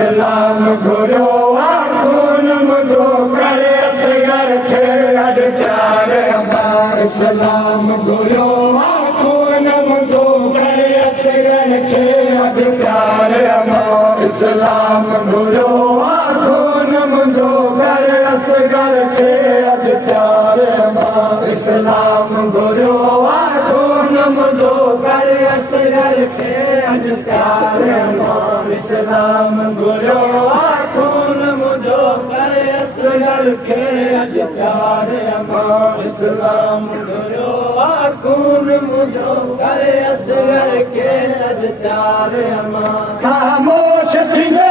इस्लाम गुरु आखून मुझो करे असगर खे अॼु प्यार अमां इस्लाम गुरु आखून मुझो करे असगर खे अॼु प्यार अमां इस्लाम गुरु आखून मुझो करे असगर खे अॼु प्यार अमां इस्लाम गुरु आखून मुझो करे असगर खे अॼु प्यार अमां इस्लाम गुरु आखून मुझो करे असगर खे अॼु प्यार अमां इस्लाम गुरु आखून मुझो करे असगर खे अॼु प्यार अमां खामोश थींदे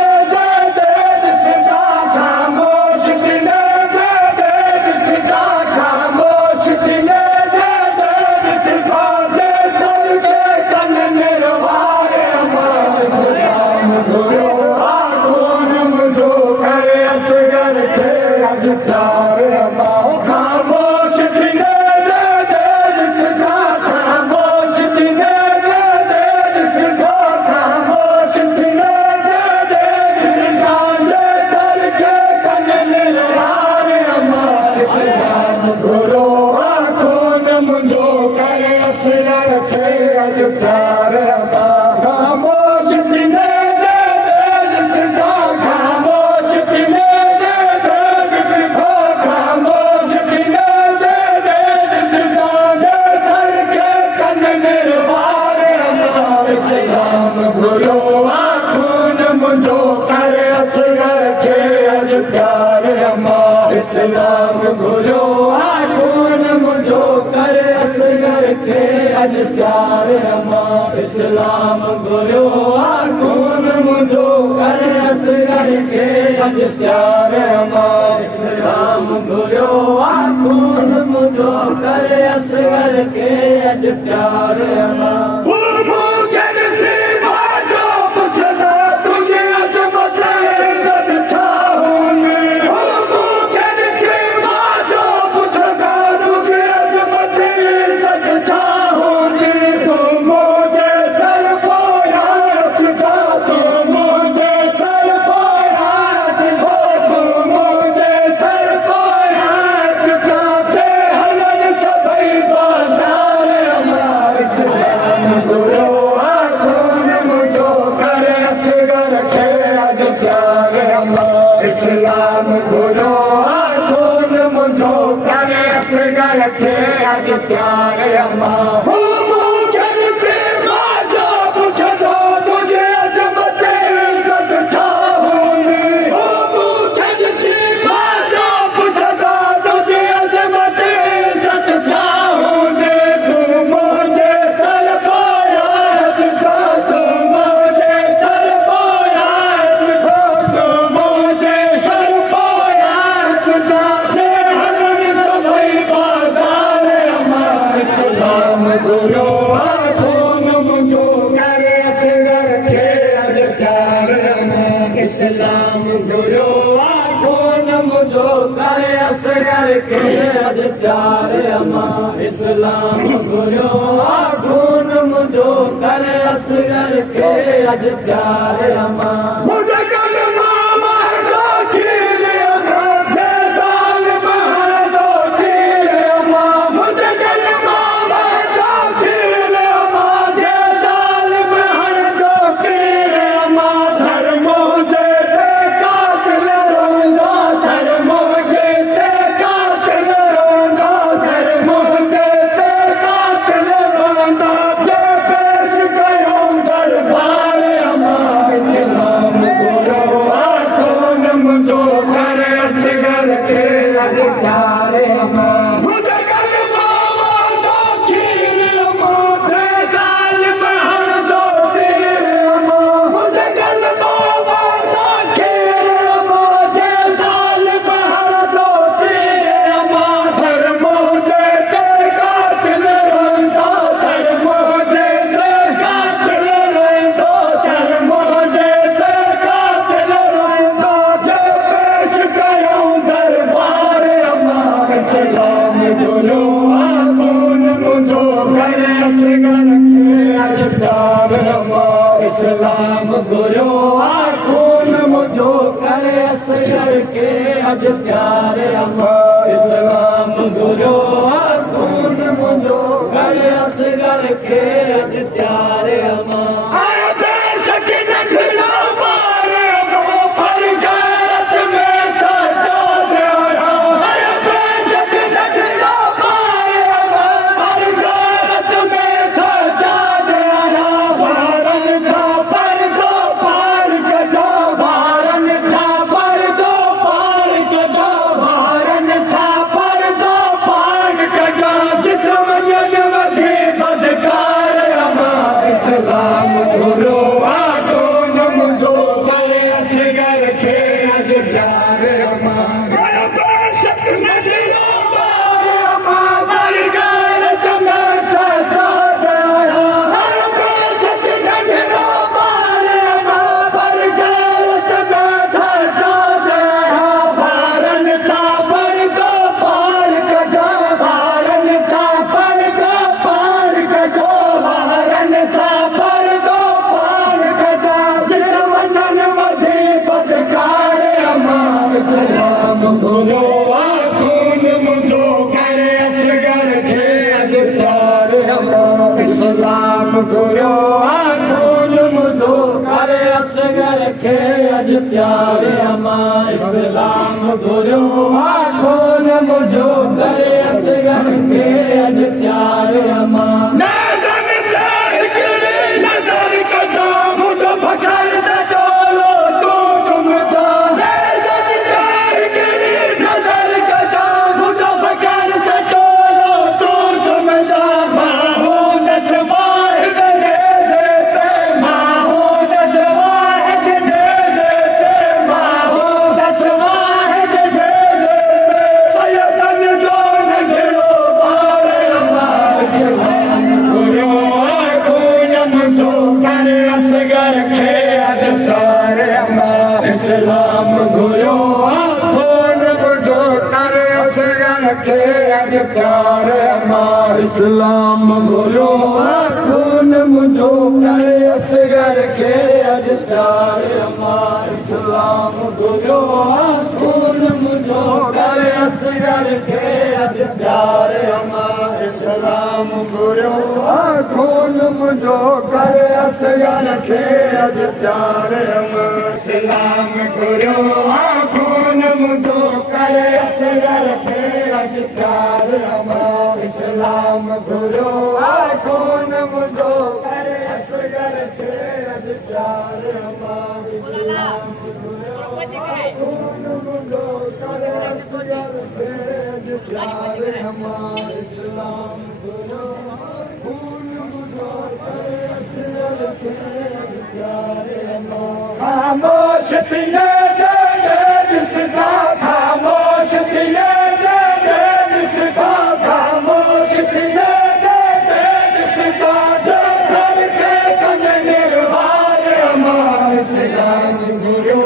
इस्लाम गुरु आखून मुझो करे असगर खे अॼु प्यार अमां इस्लाम गुरु आखून मुझो करे असगर खे अॼु प्यार अमां इस्लाम गुरु आखून मुझो करे असगर खे अॼु प्यार अमां इस्लाम गुरु आखून मुझो करे असगर खे अॼु प्यार अमां गुरु आखून मुझो करे असगर खे अॼु प्यार अमां इस्लाम गुरु आखून मुझो करे असगर खे अॼु प्यार अमां इस्लाम गुरु आखून मुझो करे असगर खे अॼु प्यार अमां मुझो करे असगर के अज प्यार अमा इस्लाम गुरो खून मुझो करे असगर के अज प्यार अमा इस्लाम गुरो खून मुझो करे असगर के अज प्यार अमा इस्लाम गुरो खून मुझो करे असगर के अज प्यार अमा इस्लाम गुरो खून मुझो करे असगर के अज प्यार अमा इस्लाम गुरो खून मुझो करे असगर के अज प्यार अमा इस्लाम गुरो खून मुझो करे असगर के अज प्यार अमा इस्लाम गुरो खून मुझो करे असगर के अज प्यार अमा इस्लाम गुरो खून मुझो करे असगर के अज प्यार अमा इस्लाम गुरो खून मुझो करे असगर के अज प्यार अमा इस्लाम गुरो खून मुझो करे असगर के अज प्यार अमा इस्लाम गुरो खून मुझो करे असगर के अज प्यार अमा खामोश पीने खामोश पीने खामोश पीने जो सर के कन निर्वार अमा इस्लाम गुरो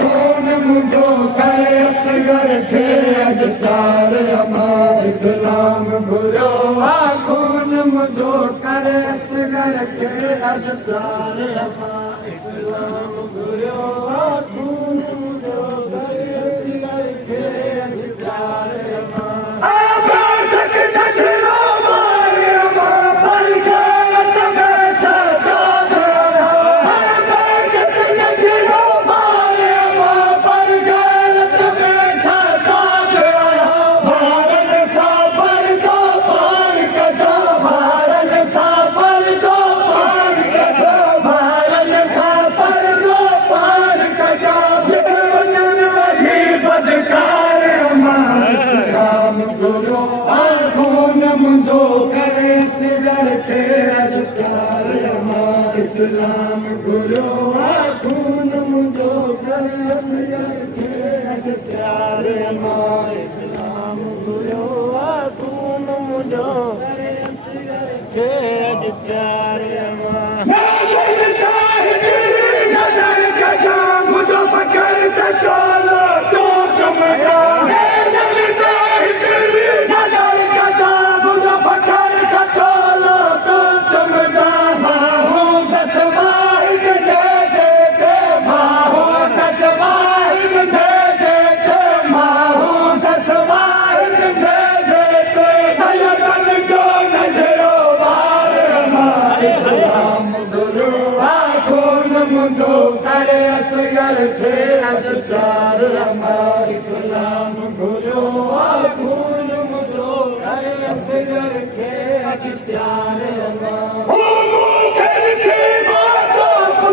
खून मुझो करे असगर के अज प्यार अमा इस्लाम गुरो खून मुझो करे असगर के अज प्यार अमा इस्लाम गुरो खून मुझो करे असगर के अज प्यार अमा भारत असगर खे अॼु प्यार अमर इस्लाम घुरियो आहे खून मुंहिंजो करे असगर खे अॼु प्यार अमर इस्लाम घुरियो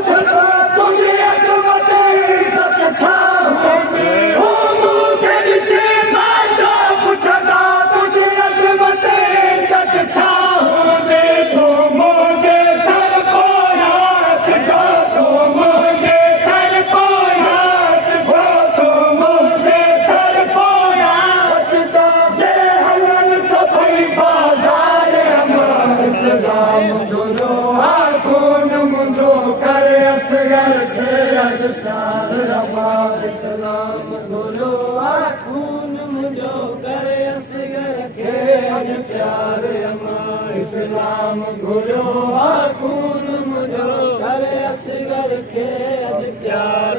आहे खून मुंहिंजो करे असगर खे अॼु प्यार अमर इस्लाम घुरियो आहे खून मुंहिंजो करे असगर खे अॼु प्यार अमर इस्लाम घुरियो आहे खून मुंहिंजो करे असगर खे अॼु प्यार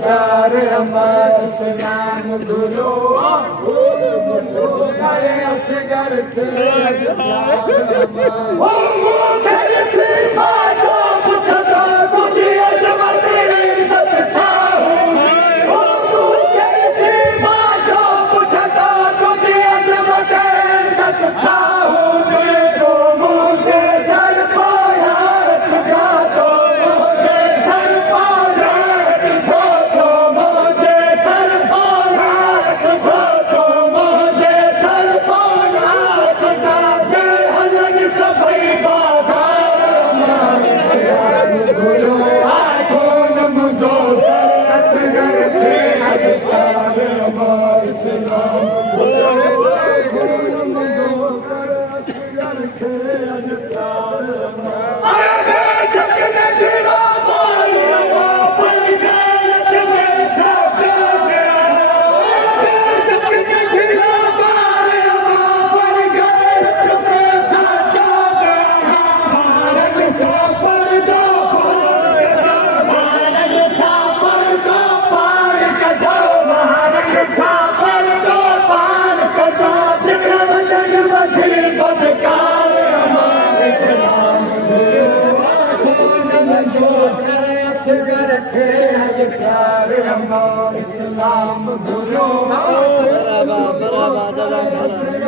प्यारे अमर इस्लाम गुरु करे असगर के इस्लाम गुरु बराबर